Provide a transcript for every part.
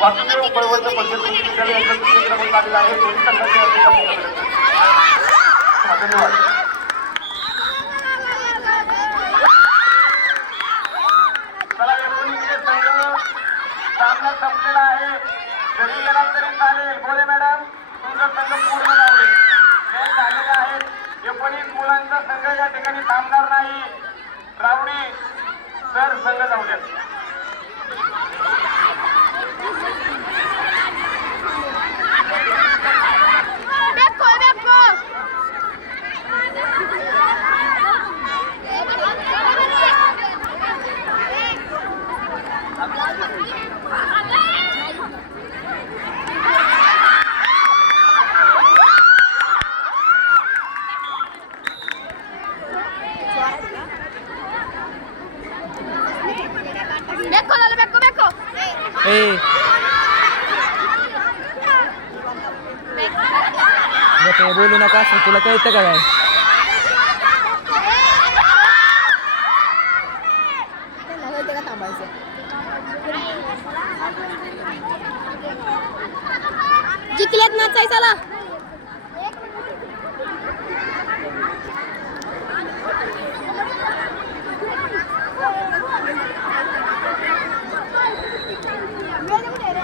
वासुदेव बळवंत पंचायत विद्यालय यांचा तुझे क्रमांक आलेला आहे दोन्ही संघाचे धन्यवाद. चला एकोणीसचे संघ सामना संपलेला आहे. जरी गेला तरी चालेल. बोले मॅडम तुमचा संघ पूर्ण झाले झालेले आहेत. 19 मुलांचा संघ या ठिकाणी थांबणार नाही. रावडी सर संघ जाऊ द्या. बोलू नका असं तुला कळतं का काय? जिंकल्यात नाचाय चला.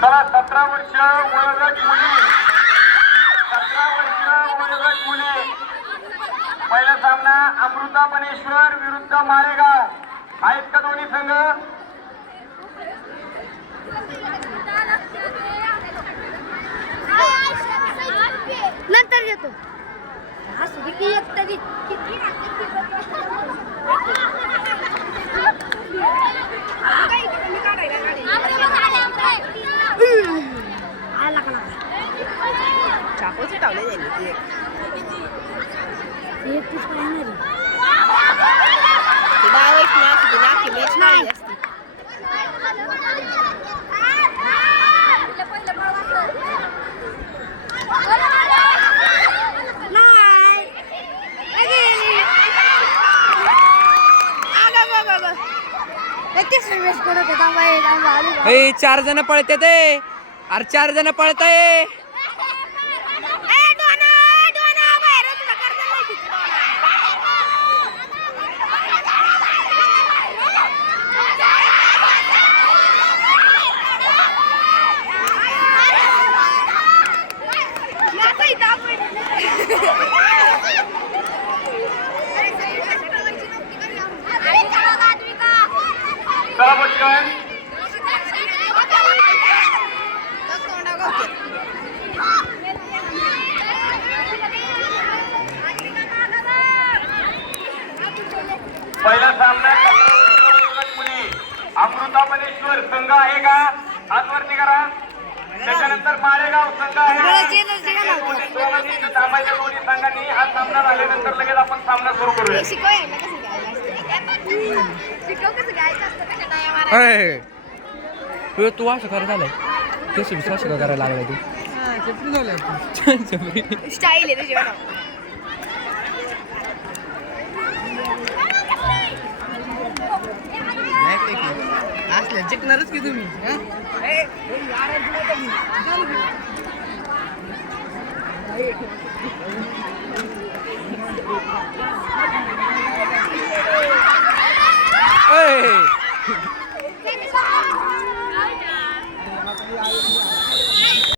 चला 17 वर्ष वयोगट मुली 17 वर्ष वयोगट मुली. पहिला सामना अमृता बनेश्वर विरुद्ध माळेगाव. आहेत का दोन्ही संघ? नंतर येतो. चाकोची टावले झाली ती डायरेक्ट मॅच नाही असती. ए 4 जण पळते ते. अरे 4 जण पळताय. चला पटकन. पहिला सामना मुली अमृता बनेश्वर संघ आहे का? हातवरती करा. त्याच्यानंतर माळेगाव संघ आहे. थांबायच्या दोन्ही संघांनी हा सामना झाल्यानंतर लगेच आपण सामना सुरू करूया. तू असं करायला झालंय तशी विश्वास करायला लागलाय तू. स्टाईल आहे तुझी. असल्या जिंकणारच की तुम्ही.